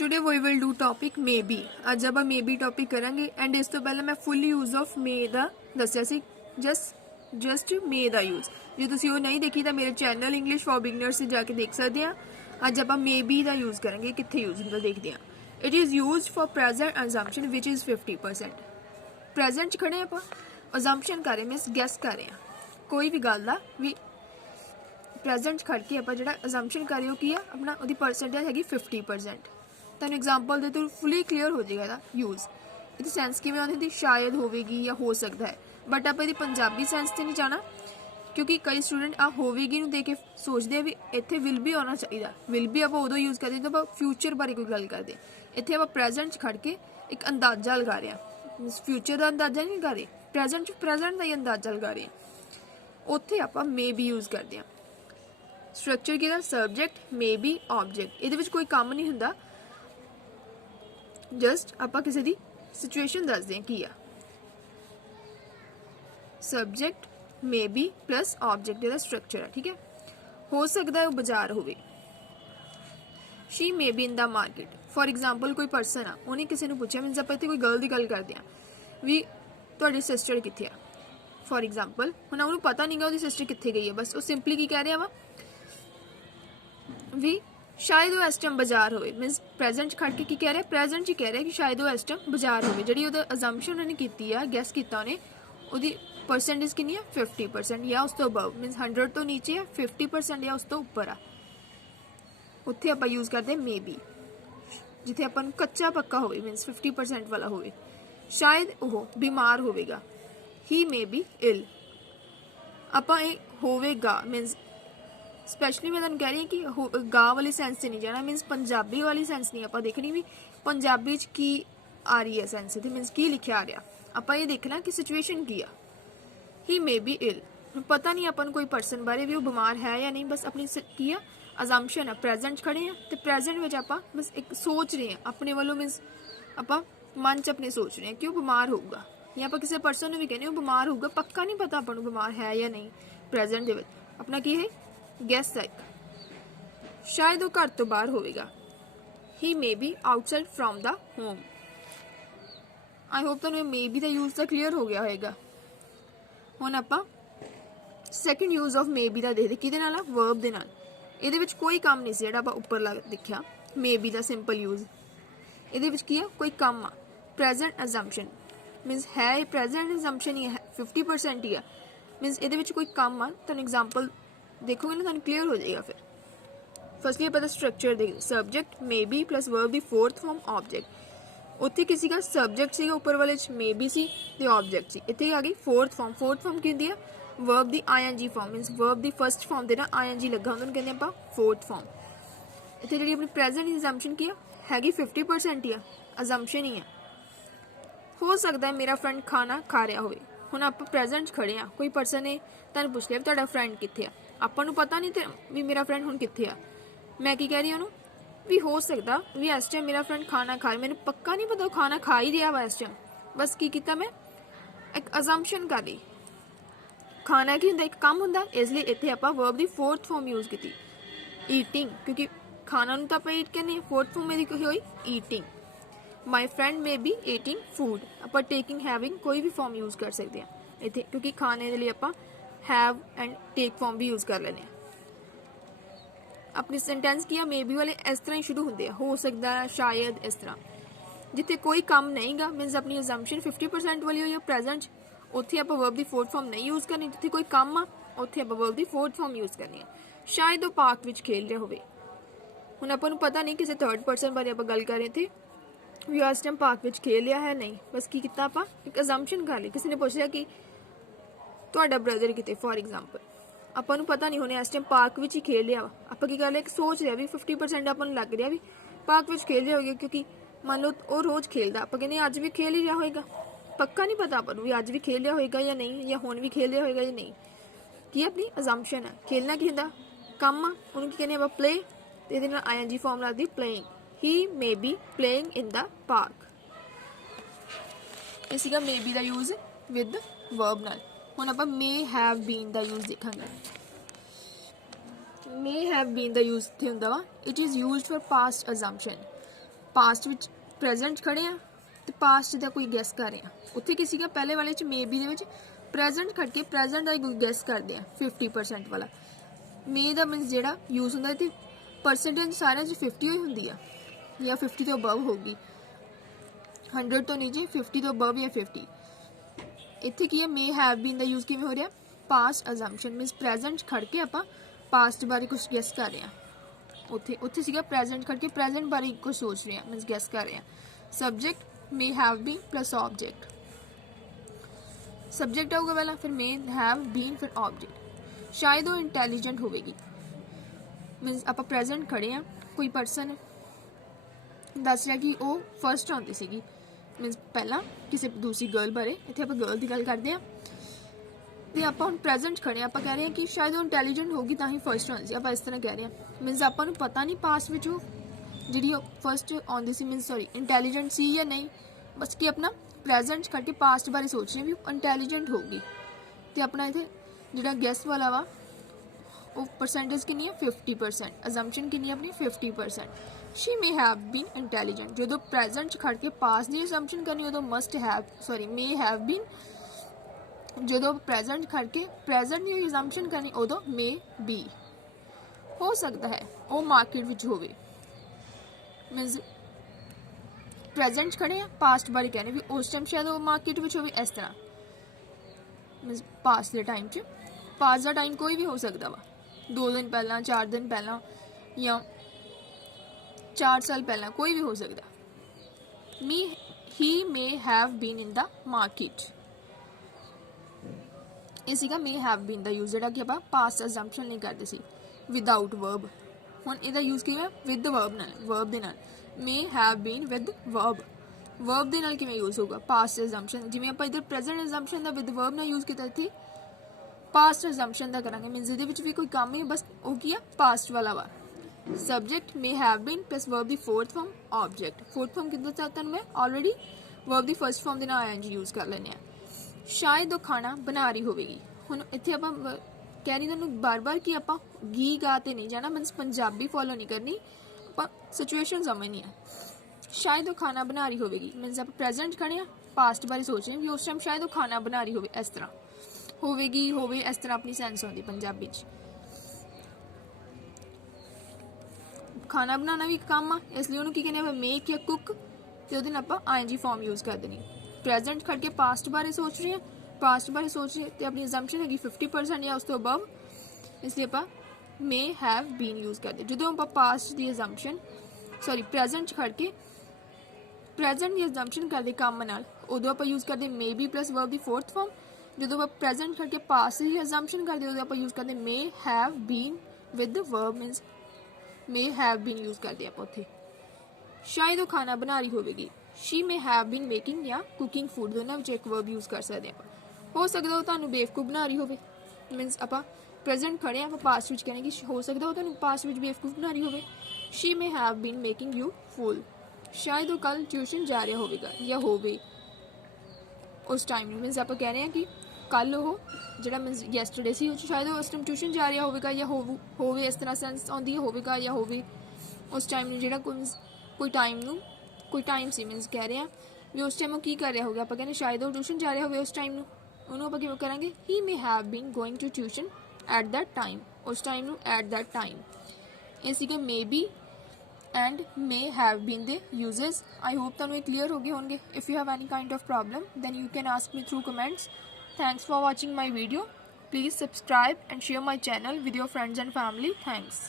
Today we will do topic may be. अज आप may be topic करेंगे and इस तो पहले मैं फुल यूज ऑफ मे दा दसिया सी जस्ट मे दा यूज। जो तुम वो नहीं देखी तो मेरे चैनल इंग्लिश फॉर बिगनर्स से जाके देख सकते हैं। अज आप मे बी का यूज करेंगे, कितने यूज होंगे देखते हैं। It is use for present assumption which is 50%। Present खड़े आप अजम्पशन कर रहे मीनस गैस कर रहे हैं कोई भी गल का भी प्रेजेंट खड़ के आप जो अजम्पशन कर रहे हो की है अपना वो परसेंटेज हैगी 50%। तुम एग्जाम्पल दे तो फुली क्लीयर हो जाएगा ਇਹਦਾ यूज। ਇਹਦੀ सेंस किवें आती थी शायद होगी या हो सकता है, बट आप ये पंजाबी सेंस तो नहीं जाना क्योंकि कई स्टूडेंट आ होगी दे के सोचते हैं भी इतने विल भी आना चाहिए। विल भी आप उदों यूज करते जब आप फ्यूचर बारे कोई गल करते, इतने आप प्रेजेंट खड़ के एक अंदाजा लगा रहे हैं। फ्यूचर का अंदाजा नहीं लगा रहे, प्रेजेंट का ही अंदाजा लगा रहे हैं। उत्थे आप मे बी यूज करते हैं। स्ट्रक्चर की सबजैक्ट मे बी ऑब्जैक्ट, ये कोई काम नहीं होंगे, जस्ट आप किसी की सिचुएशन दसते हैं की आ। Subject may be plus object का स्ट्रक्चर है, ठीक है। हो सकता है वो बाजार हो। She may be in the market. For example कोई परसन आ उन्हें किसी ने पूछा, मीनस आप इतने कोई गर्ल की गल करते हैं भी तुहाडी सिस्टर कित्थे आ। फॉर एग्जाम्पल हुण उन्होंने पता नहीं गा उसकी सिस्टर कित्थे गई है, बस वो सिंपली की कह रहा वा भी शायद वो इस टाइम बाजार हो। मीनस प्रेजेंट खड़ के की कह रहा है, प्रेजेंट ही कह रहा है कि शायद वो इस टाइम बाजार हो। जी अजम्पशन उन्होंने की है, गैस किया उन्हें, वो परसेंटेज कितनी है 50% या उस तो अबव। मीनस 100 तो नीचे है, 50% या उस तो उपर आ। उत्थे आप यूज करते हैं मे बी जिथे अपन कच्चा पक्का हो, मीनस 50% वाला हो। शायद वो बीमार होगा, ही मे बी इल। आप होगा मीनस स्पैशली मैं तुम कह रही हूँ कि गा वाली सेंस से नहीं जाना, मीनस पंजाबी वाली सेंस नहीं आप देखनी भी पंजाबी की आ रही है सेंस, मीनस की लिखा आ रहा। आप ये देखना कि सिचुएशन की आ। ही मे बी इल, पता नहीं अपन कोई परसन बारे भी वो बीमार है या नहीं, बस अपनी की है अजम्पशन है। प्रेजेंट खड़े हैं तो प्रेजेंट में आप बस एक सोच रहे हैं अपने वालों, मीनस आप मन च अपने सोच रहे हैं कि वो बीमार होगा, या आप किसी परसन भी कहने वो बीमार होगा, पक्का नहीं पता अपन बीमार है या नहीं। प्रेजेंट के अपना की है गैस है। शायद वो घर तो बाहर होगा, he may be outside from the home. I hope तुम्हें मे बी का यूज तो क्लीयर हो गया होगा। हुण आप second use of may be का देखते कि वर्ब के नाल। ये कोई काम नहीं से जो उपर देखा मे बी का सिंपल यूज। ये की है कोई काम आ, प्रेजेंट अजम्पशन मीनस है प्रेजेंट अजम्पशन ही है 50% ही है। मीनस ये कोई काम आ, तुम एग्जाम्पल देखोगे ना तुम क्लीयर हो जाएगा। फिर फर्स्टली पता स्ट्रक्चर देख, subject may be plus verb the fourth form object. उत्थे किसी का सबजैक्ट सीगा उपर वाले मे बी सी ते ऑब्जैक्ट सी। इत्थे आ गई फोर्थ फॉर्म। फोर्थ फॉर्म की होंदी है वर्ब दी आईएनजी फॉर्म, मीनस वर्ब दी फर्स्ट फॉर्म ते ना आईएनजी लगा उन्होंने कहते हैं आप फोर्थ फॉर्म। इत्थे जिहड़ी अपनी प्रेजेंट अजम्पशन की हैगी 50% ही है, अजम्पशन ही है। हो सकता है मेरा फ्रेंड खाना खा रहा हो। हुण आप प्रेजेंट खड़े हैं, कोई परसन ने तुहानूं पुछ लिया भी तुहाडा फ्रेंड कित्थे आ, आपां नूं पता नहीं भी मेरा फ्रेंड हुण कित्थे आ। मैं की कह रही हूँ भी हो सकता भी इस टाइम मेरा फ्रेंड खाना खा रहा, मैंने पक्का नहीं पता वो खाना खा ही रहा वा इस टाइम, बस की किया मैं एक अजम्पशन कर ली। खाना की होंगे एक काम होंगे, इसलिए इतने आप वर्ब की फोर्थ फॉर्म यूज की ईटिंग, क्योंकि खाना तो आप ईट कहने, फोर्थ फॉर्म मेरी हुई eating. My friend may be eating food, आप टेकिंग हैविंग कोई भी फॉर्म यूज कर सकते हैं इतने, क्योंकि खाने के लिए आप हैव एंड टेक फॉर्म भी यूज कर लेने। अपनी सेंटेंस की मे बी वाले इस तरह ही शुरू होंगे, हो सकता है शायद इस तरह। जिथे कोई काम नहीं गा मीनस अपनी अजम्पशन 50% वाली हुई है प्रेजेंट, उत्थे आप वर्ब की फोर्थ फॉर्म नहीं यूज करनी। जिथे कोई काम आ उत्थे आप वर्ब की फोर्थ फॉर्म यूज करनी है। शायद वो पार्क में खेल रहा हो। हुण आपां नूं पता नहीं किसी थर्ड परसन बारे आप गल कर रहे थे भी इस टाइम पार्क में खेल रहा है नहीं, बस की किया आप एक अजम्पशन कर ली। किसी ने पूछ लिया कि तुहाडा ब्रदर किते, फॉर एग्जाम्पल ਆਪਾਂ ਨੂੰ पता नहीं होने इस टाइम पार्क में ही खेल रहा वा, आप की गल सोच रहा भी 50% अपन लग रहा भी पार्क में खेल रहा होगा, क्योंकि मान लो वो रोज़ खेलता, आप कहने अज भी खेल ही रहा होगा, पक्का नहीं पता अपन भी अज भी खेल रहा होगा या नहीं, या हुण भी खेल रहा होगा या नहीं। की अपनी अजम्पशन है। खेलना की होंगे काम आ, उन्होंने कहने आप प्ले, तो ये आईएनजी फॉर्म लगती playing. He may be playing in the park. ये मे बी का यूज विद वर्ब नाल। हुण आप मे हैव बीन का यूज देखांगे। मे हैव बीन का यूज इत्थे हुंदा वा, it is used for past assumption. Past ਵਿੱਚ ਪ੍ਰੈਜ਼ੈਂਟ ਖੜੇ ਆ ਤੇ ਪਾਸਟ ਦਾ ਕੋਈ ਗੈਸ ਕਰ ਰਹੇ ਆ। ਉੱਥੇ ਕੀ ਸੀਗਾ ਪਹਿਲੇ ਵਾਲੇ ਚ ਮੇ ਬੀ ਦੇ ਵਿੱਚ ਪ੍ਰੈਜ਼ੈਂਟ ਖੜ ਕੇ ਪ੍ਰੈਜ਼ੈਂਟ ਦਾ ਕੋਈ ਗੈਸ ਕਰਦੇ ਆ 50% ਵਾਲਾ। ਮੇ ਦਾ ਮੀਨਸ ਜਿਹੜਾ ਯੂਜ਼ ਹੁੰਦਾ ਤੇ ਪਰਸੈਂਟੇਜ ਸਾਰਿਆਂ 'ਚ 50 ਹੀ ਹੁੰਦੀ ਆ ਜਾਂ 50 ਤੋਂ ਅਬਵ ਹੋਊਗੀ, 100 ਤੋਂ ਨੀਚੇ 50 ਤੋਂ ਅਬਵ ਜਾਂ 50। ਇੱਥੇ ਕੀ ਹੈ ਮੇ ਹੈਵ ਬੀਨ ਦਾ ਯੂਜ਼ ਕਿਵੇਂ ਹੋ ਰਿਹਾ, ਪਾਸਟ ਅਜ਼ੰਪਸ਼ਨ ਮੀਨਸ ਪ੍ਰੈਜ਼ੈਂਟ ਖੜ ਕੇ ਆਪਾਂ ਪਾਸਟ ਬਾਰੇ ਕੁਝ ਗੈਸ ਕਰ ਰਹੇ ਹਾਂ। ਉੱਥੇ ਸੀਗਾ ਪ੍ਰੈਜ਼ੈਂਟ ਖੜ ਕੇ ਪ੍ਰੈਜ਼ੈਂਟ ਬਾਰੇ ਕੁਝ ਸੋਚ ਰਹੇ ਹਾਂ ਮੀਨਸ ਗੈਸ ਕਰ ਰਹੇ ਹਾਂ। Subject may have been plus object, subject ਆਊਗਾ ਪਹਿਲਾਂ ਫਿਰ ਮੇ ਹੈਵ ਬੀਨ ਫਿਰ ਆਬਜੈਕਟ। ਸ਼ਾਇਦ ਉਹ ਇੰਟੈਲੀਜੈਂਟ ਹੋਵੇਗੀ ਮੀਨਸ ਆਪਾਂ ਪ੍ਰੈਜ਼ੈਂਟ ਖੜੇ ਹਾਂ, ਕੋਈ ਪਰਸਨ ਦੱਸ ਰਿਹਾ ਕਿ ਉਹ ਫਸਟ ਆਉਂਦੀ ਸੀਗੀ ਮੀਨਸ ਪਹਿਲਾਂ ਕਿਸੇ ਦੂਸਰੀ ਗਰਲ ਬਾਰੇ, ਇੱਥੇ ਆਪਾਂ ਗਰਲ ਦੀ ਗੱਲ ਕਰਦੇ ਹਾਂ ਤੇ ਆਪਾਂ ਹੁਣ ਪ੍ਰੈਜ਼ੈਂਟ ਖੜੇ ਆਪਾਂ ਕਹਿ ਰਹੇ ਹਾਂ ਕਿ ਸ਼ਾਇਦ ਉਹ ਇੰਟੈਲੀਜੈਂਟ ਹੋਗੀ ਤਾਂ ਹੀ ਫਸਟ ਆਉਂਦੀ ਸੀ, ਆਪਾਂ ਇਸ ਤਰ੍ਹਾਂ ਕਹਿ ਰਹੇ ਹਾਂ। ਮੀਨਸ ਆਪਾਂ ਨੂੰ ਪਤਾ ਨਹੀਂ ਪਾਸਟ ਵਿੱਚ ਉਹ ਜਿਹੜੀ ਉਹ ਫਸਟ ਆਉਂਦੀ ਸੀ ਮੀਨਸ ਸੌਰੀ ਇੰਟੈਲੀਜੈਂਟ ਸੀ ਜਾਂ ਨਹੀਂ, ਬਸ ਕਿ ਆਪਣਾ ਪ੍ਰੈਜ਼ੈਂਟ ਕਰਕੇ ਪਾਸਟ ਬਾਰੇ ਸੋਚ ਰਹੇ ਵੀ ਉਹ ਇੰਟੈਲੀਜੈਂਟ ਹੋਊਗੀ। ਤੇ ਆਪਣਾ ਇੱਥੇ ਜਿਹੜਾ ਗੈਸ ਵਾਲਾ ਵਾ ਉਹ ਪਰਸੈਂਟੇਜ ਕਿੰਨੀ ਹੈ 50%, ਅਜ਼ੰਪਸ਼ਨ ਕਿੰਨੀ ਹੈ ਆਪਣੀ 50%। Shri may have bean intelligent, ਜਦੋਂ ਪ੍ਰੈਜ਼ੈਂਟ 'ਚ ਖੜ ਕੇ ਪਾਸਟ ਦੀ ਅਜ਼ੰਪਸ਼ਨ ਕਰਨੀ ਉਦੋਂ ਮੇ ਹੈਵ ਬੀਨ, ਜਦੋਂ ਪ੍ਰੈਜ਼ੈਂਟ ਖੜ ਕੇ ਪ੍ਰੈਜ਼ੈਂਟ ਦੀ ਅਜ਼ੰਪਸ਼ਨ ਕਰਨੀ ਉਦੋਂ ਮੇ ਬੀ। ਹੋ ਸਕਦਾ ਹੈ ਉਹ ਮਾਰਕੀਟ ਵਿੱਚ ਹੋਵੇ ਮੀਨਸ ਪ੍ਰੈਜ਼ੈਂਟ ਖੜੇ ਆ ਪਾਸਟ ਬਾਰੇ ਕਹਿੰਦੇ ਵੀ ਉਸ ਟਾਈਮ ਸ਼ਾਇਦ ਉਹ ਮਾਰਕੀਟ ਵਿੱਚ ਹੋਵੇ, ਇਸ ਤਰ੍ਹਾਂ ਮੀਨਸ ਪਾਸਟ ਦੇ ਟਾਈਮ 'ਚ। ਪਾਸਟ ਦਾ ਟਾਈਮ ਕੋਈ ਵੀ ਹੋ ਸਕਦਾ ਵਾ, 2 ਦਿਨ ਪਹਿਲਾਂ 4 ਦਿਨ ਪਹਿਲਾਂ ਜਾਂ 4 ਸਾਲ ਪਹਿਲਾਂ, ਕੋਈ ਵੀ ਹੋ ਸਕਦਾ। ਹੀ may have bean in the market, ਇਹ ਸੀਗਾ ਮੇ ਹੈਵ ਬੀਨ ਦਾ ਯੂਜ਼ ਜਿਹੜਾ ਕਿ ਆਪਾਂ ਪਾਸਟ ਅਜ਼ੰਪਸ਼ਨ ਨਹੀਂ ਕਰਦੇ ਸੀ ਵਿਦਆਊਟ ਵਰਬ। ਹੁਣ ਇਹਦਾ ਯੂਜ਼ ਕਿਵੇਂ ਵਿਦ ਵਰਬ ਨਾਲ, ਵਰਬ ਦੇ ਨਾਲ। May have been with verb, verb ਦੇ ਨਾਲ ਕਿਵੇਂ ਯੂਜ਼ ਹੋਊਗਾ ਪਾਸਟ ਅਜ਼ੰਪਸ਼ਨ, ਜਿਵੇਂ ਆਪਾਂ ਇੱਧਰ ਪ੍ਰੈਜ਼ੈਂਟ ਅਜ਼ੰਪਸ਼ਨ ਦਾ ਵਿਦ ਵਰਬ ਨਾਲ ਯੂਜ਼ ਕੀਤਾ, ਇੱਥੇ ਪਾਸਟ ਅਜ਼ੰਪਸ਼ਨ ਦਾ ਕਰਾਂਗੇ ਮੀਨਸ ਇਹਦੇ ਵਿੱਚ ਵੀ ਕੋਈ ਕੰਮ ਹੀ ਬਸ ਉਹ ਕੀ ਆ ਪਾਸਟ ਵਾਲਾ ਵਾ। Subject may have been plus verb ਦੀ fourth form object, fourth form ਕਿੱਦਾਂ ਚਾਹਤਾ ਮੈਂ ਆਲਰੇਡੀ ਵਰਬ ਦੀ ਫਰਸਟ ਫਾਰਮ ਦੇ ਨਾਲ ਆਈਐਨਜੀ ਯੂਜ਼ ਕਰ ਲੈਂਦੇ ਆ। ਸ਼ਾਇਦ ਉਹ ਖਾਣਾ ਬਣਾ ਰਹੀ ਹੋਵੇਗੀ, ਹੁਣ ਇੱਥੇ ਆਪਾਂ ਕਹਿ ਰਹੀ ਤੁਹਾਨੂੰ ਬਾਰ-ਬਾਰ ਕਿ ਆਪਾਂ ਗੀ ਗਾ ਤੇ ਨਹੀਂ ਜਾਣਾ ਮੀਨਸ ਪੰਜਾਬੀ ਫੋਲੋ ਨਹੀਂ ਕਰਨੀ, ਆਪਾਂ ਸਿਚੁਏਸ਼ਨ ਸਮਝਣੀ ਆ। ਸ਼ਾਇਦ ਉਹ ਖਾਣਾ ਬਣਾ ਰਹੀ ਹੋਵੇਗੀ ਮੀਨਸ ਆਪਾਂ ਪ੍ਰੈਜ਼ੈਂਟ ਖੜੇ ਆ ਪਾਸਟ ਬਾਰੇ ਸੋਚ ਰਹੇ ਹਾਂ ਕਿ ਉਸ ਟਾਈਮ ਸ਼ਾਇਦ ਉਹ ਖਾਣਾ ਬਣਾ ਰਹੀ ਹੋਵੇ, ਇਸ ਤਰ੍ਹਾਂ ਹੋਵੇਗੀ ਹੋਵੇ ਇਸ ਤਰ੍ਹਾਂ ਆਪਣੀ ਸੈਂਸ ਆਉਂਦੀ ਪੰਜਾਬੀ 'ਚ। ਖਾਣਾ ਬਣਾਉਣਾ ਵੀ ਇੱਕ ਕੰਮ ਆ, ਇਸ ਲਈ ਉਹਨੂੰ ਕੀ ਕਹਿੰਦੇ ਆ ਮੇਕ ਜਾਂ ਕੁੱਕ, ਤੇ ਉਹਦੇ ਨਾਲ ਆਪਾਂ ਆਈਐਨਜੀ ਫਾਰਮ ਯੂਜ਼ ਕਰ ਦੇਣੀ। ਪ੍ਰੈਜ਼ੈਂਟ ਖੜ ਕੇ ਪਾਸਟ ਬਾਰੇ ਸੋਚ ਰਹੇ ਹਾਂ, ਪਾਸਟ ਬਾਰੇ ਸੋਚ ਰਹੇ ਤੇ ਆਪਣੀ ਅਜ਼ੰਪਸ਼ਨ ਹੈਗੀ 50% ਜਾਂ ਉਸ ਤੋਂ ਅਬਵ, ਇਸ ਲਈ ਆਪਾਂ ਮੇ ਹੈਵ ਬੀਨ ਯੂਜ਼ ਕਰਦੇ। ਜਦੋਂ ਆਪਾਂ ਪਾਸਟ ਦੀ ਅਜ਼ੰਪਸ਼ਨ ਪ੍ਰੈਜ਼ੈਂਟ 'ਚ ਖੜ ਕੇ ਪ੍ਰੈਜ਼ੈਂਟ ਦੀ ਅਜ਼ੰਪਸ਼ਨ ਕਰਦੇ ਕੰਮ ਨਾਲ, ਉਦੋਂ ਆਪਾਂ ਯੂਜ਼ ਕਰਦੇ ਮੇ ਬੀ ਪਲੱਸ ਵਰਬ ਦੀ ਫੋਰਥ ਫਾਰਮ। ਜਦੋਂ ਆਪਾਂ ਪ੍ਰੈਜ਼ੈਂਟ ਖੜ ਕੇ ਪਾਸਟ ਦੀ ਅਜ਼ੰਪਸ਼ਨ ਕਰਦੇ ਉਦੋਂ ਆਪਾਂ ਯੂਜ਼ ਕਰਦੇ may have been with verb means may have been use ਕਰਦੇ ਆਪਾਂ ਉੱਥੇ। ਸ਼ਾਇਦ ਉਹ ਖਾਣਾ ਬਣਾ ਰਹੀ ਹੋਵੇਗੀ, she may have been making ਜਾਂ ਕੁਕਿੰਗ ਫੂਡ, ਦੋਨਾਂ ਵਿੱਚ ਇੱਕ ਵਰਬ ਯੂਜ਼ ਕਰ ਸਕਦੇ ਆਪਾਂ। ਹੋ ਸਕਦਾ ਉਹ ਤੁਹਾਨੂੰ ਬੇਵਕੂਫ ਬਣਾ ਰਹੀ ਹੋਵੇ ਮੀਨਸ ਆਪਾਂ ਪ੍ਰੈਜ਼ੈਂਟ ਖੜੇ ਆਪਾਂ ਪਾਸਟ ਵਿੱਚ ਕਹਿੰਦੇ ਕਿ ਹੋ ਸਕਦਾ ਉਹ ਤੁਹਾਨੂੰ ਪਾਸਟ ਵਿੱਚ ਬੇਵਕੂਫ ਬਣਾ ਰਹੀ ਹੋਵੇ। Shri may have been making you ਫੂਲ, ਸ਼ਾਇਦ ਉਹ ਕੱਲ ਟਿਊਸ਼ਨ ਜਾ ਰਿਹਾ ਹੋਵੇਗਾ ਜਾਂ ਹੋਵੇ ਉਸ ਟਾਈਮ ਨੂੰ, ਮੀਨਸ ਆਪਾਂ ਕਹਿ ਰਹੇ ਹਾਂ ਕਿ ਕੱਲ ਉਹ ਜਿਹੜਾ ਮੀਨਸ ਯੈਸਟਰਡੇ ਸੀ ਉਹ ਸ਼ਾਇਦ ਉਹ ਉਸ ਟਾਈਮ ਟਿਊਸ਼ਨ ਜਾ ਰਿਹਾ ਹੋਵੇਗਾ ਜਾਂ ਹੋਵੇ ਇਸ ਤਰ੍ਹਾਂ ਸੈਂਸ ਆਉਂਦੀ ਹੈ ਹੋਵੇਗਾ ਜਾਂ ਹੋਵੇ ਉਸ ਟਾਈਮ ਨੂੰ, ਜਿਹੜਾ ਕੋਈ ਟਾਈਮ ਸੀ ਮੀਨਸ ਕਹਿ ਰਹੇ ਹਾਂ ਵੀ ਉਸ ਟਾਈਮ ਉਹ ਕੀ ਕਰ ਰਿਹਾ ਹੋਵੇਗਾ, ਆਪਾਂ ਕਹਿੰਦੇ ਸ਼ਾਇਦ ਉਹ ਟਿਊਸ਼ਨ ਜਾ ਰਿਹਾ ਹੋਵੇ ਉਸ ਟਾਈਮ ਨੂੰ, ਉਹਨੂੰ ਆਪਾਂ ਕਿਵੇਂ ਕਰਾਂਗੇ he may have been going to tuition at that time, ਉਸ ਟਾਈਮ ਨੂੰ ਐਟ ਦੈਟ ਟਾਈਮ। ਇਹ ਸੀਗਾ may be and may have been the uses. I hope ਤੁਹਾਨੂੰ ਇਹ clear ਹੋ ਗਏ ਹੋਣਗੇ. If you have any kind of problem then you can ask me through comments. Thanks for watching my video. Please subscribe and share my channel with your friends and family. Thanks.